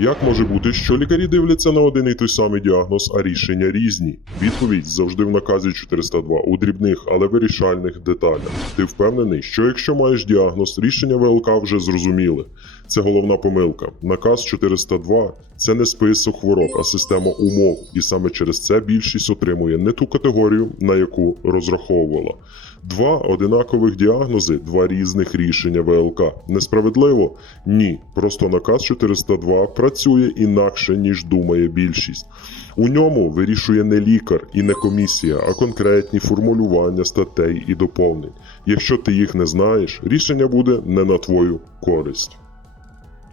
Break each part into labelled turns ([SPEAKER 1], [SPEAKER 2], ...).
[SPEAKER 1] Як може бути, що лікарі дивляться на один і той самий діагноз, а рішення різні? Відповідь завжди в наказі 402 у дрібних, але вирішальних деталях. Ти впевнений, що якщо маєш діагноз, рішення ВЛК вже зрозуміле. Це головна помилка. Наказ 402 це не список хвороб, а система умов, і саме через це більшість отримує не ту категорію, на яку розраховувала. Два одинакових діагнози, два різних рішення ВЛК. Несправедливо? Ні. Просто наказ 402 працює інакше, ніж думає більшість. У ньому вирішує не лікар і не комісія, а конкретні формулювання статей і доповнень. Якщо ти їх не знаєш, рішення буде не на твою користь.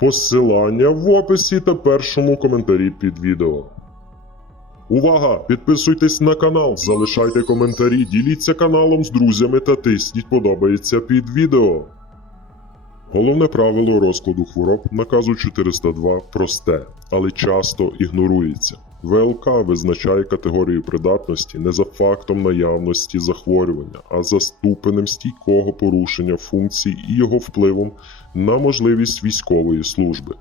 [SPEAKER 1] Посилання в описі та першому коментарі під відео. Увага! Підписуйтесь на канал, залишайте коментарі, діліться каналом з друзями та тисніть подобається під відео. Головне правило розкладу хвороб наказу 402 просте, але часто ігнорується. ВЛК визначає категорію придатності не за фактом наявності захворювання, а за ступенем стійкого порушення функцій і його впливом на можливість військової служби.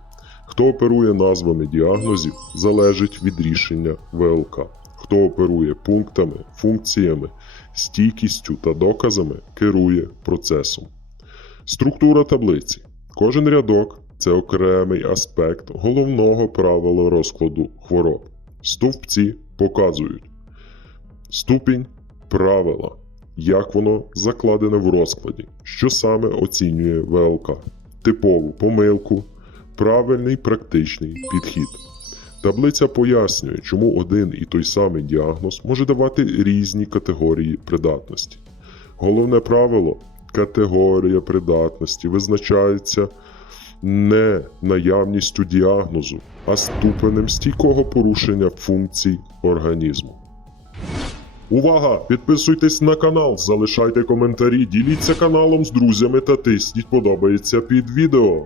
[SPEAKER 1] Хто оперує назвами діагнозів, залежить від рішення ВЛК. Хто оперує пунктами, функціями, стійкістю та доказами, керує процесом. Структура таблиці. Кожен рядок це окремий аспект головного правила розкладу хвороб. Стовпці показують ступінь правила, як воно закладене в розкладі, що саме оцінює ВЛК, типову помилку, правильний практичний підхід. Таблиця пояснює, чому один і той самий діагноз може давати різні категорії придатності. Головне правило категорія придатності визначається не наявністю діагнозу, а ступенем стійкого порушення функцій організму. Увага! Підписуйтесь на канал, залишайте коментарі, діліться каналом з друзями та тисніть подобається під відео.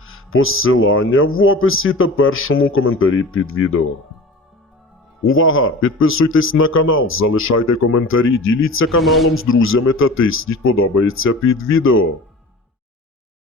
[SPEAKER 1] Посилання в описі та першому коментарі під відео. Увага! Підписуйтесь на канал, залишайте коментарі, діліться каналом з друзями та тисніть подобається під відео.